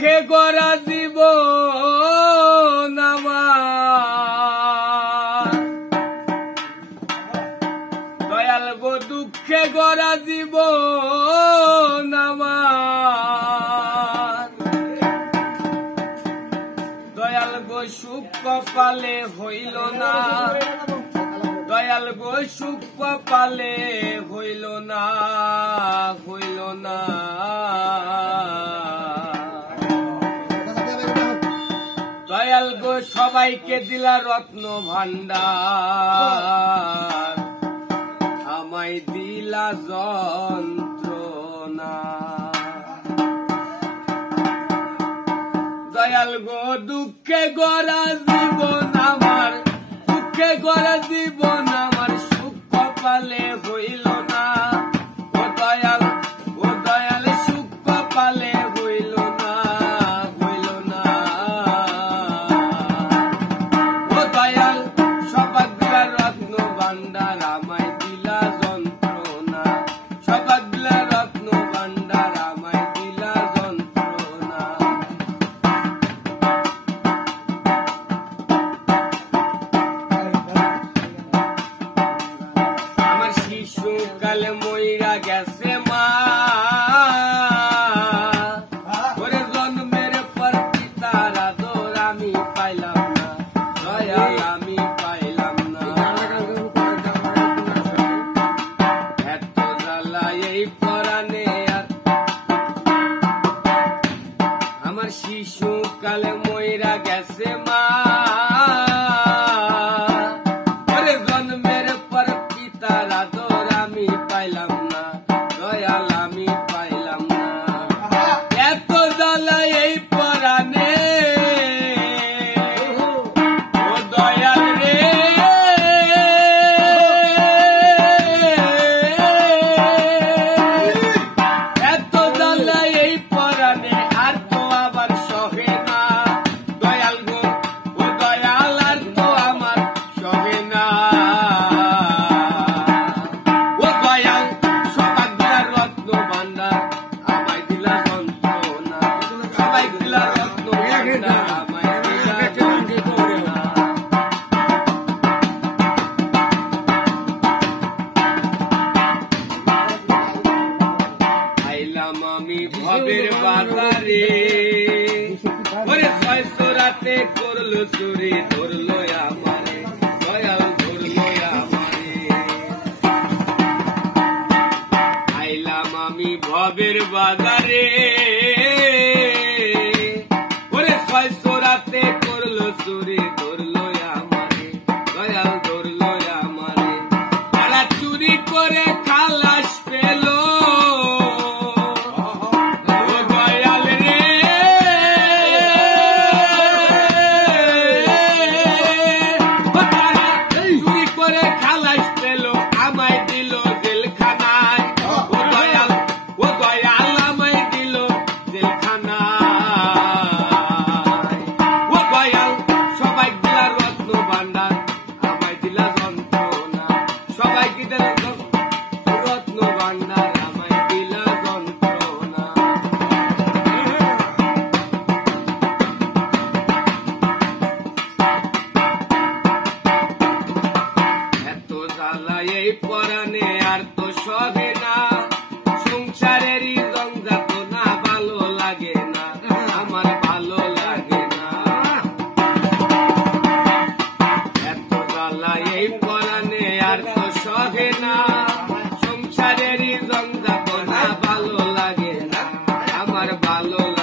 দুঃখে গড়া জীবন আমার, দয়াল গো দুঃখে গড়া জীবন আমার, দয়াল গো সুখ কপালে হইল না, দয়াল গো সুখ কপালে হইল না, হইল না। দয়াল গো সবাইকে দিলা রত্ন ভান্ডার, আমায় দিলা যন্ত্রণা। দয়াল গো দুঃখে গড়া জীবন আমার, দুঃখে গড়া জীবন আমার, সুখ কপালে হইল না। ও দয়াল সুখ কপালে হইল না, হইল না। ও দয়াল সবাক দিলা রত্ন ভান্ডার, আমায় দিলা যন্ত্রণা। সবাক দিলা রত্ন ভান্ডার, আমায় দিলা যন্ত্রণা। আমার শিশুকালে মইরা গেছে মা, ওরে জন্মের পর পিতার আদর আমি পাইলাম না, দয়াল আমি পাইলাম না। এত জ্বালা এই পরাণে আর, আমার শিশুকালে মইরা গেছে মা, ওরে জন্মের পর পিতার আদর আমি পাইলাম না, দয়াল আমি পাইলাম না। এত জ্বালা এই পরাণে ও দয়াল রে, এত জ্বালা এই পরাণে আর তো আবার সহে না। দয়াল গো ও দয়াল আর তো আমার সহে না। ও দয়াল সবাই দিলা রত্ন ভান্ডার, আমায় দিলা যন্ত্রণা। সবাই দিলা রত্ন ভান্ডার, আমায় দিলা যন্ত্রণা। আইলাম আমি ভবের বাজারে, ওরে 600 রাতে করলো চুরি, ধরলো আমারে, দয়াল ধরলো আমারে। আইলাম আমি ভবের বাজারে, ওরে 600 রাতে করলো চুরি, ধরলো আমারে, দয়াল ধরলো আমারে। তারা চুরি করে খালাস পেল, ও দয়াল রে, ও তারা চুরি করে খালাস পেল, আমায় দিল জেলখানায়। ও দয়াল আমায় দিল জেলখানায়। ও দয়াল সবাই দিলা রত্ন ভান্ডার, আমায় দিলা যন্ত্রণা। সবাই দিলা রত্ন ভান্ডার, আমায় দিলা যন্ত্রণা। এত জ্বালা এই পরাণে আর তো সহে না, সংসারেরই জঞ্জাত না, ভালো লাগে না, আমার ভালো লাগে না। এত জ্বালা এই পরাণে আর তো সহে না, সংসারেরই জঞ্জাত না, ভালো লাগে না, আমার ভালো লাগে না।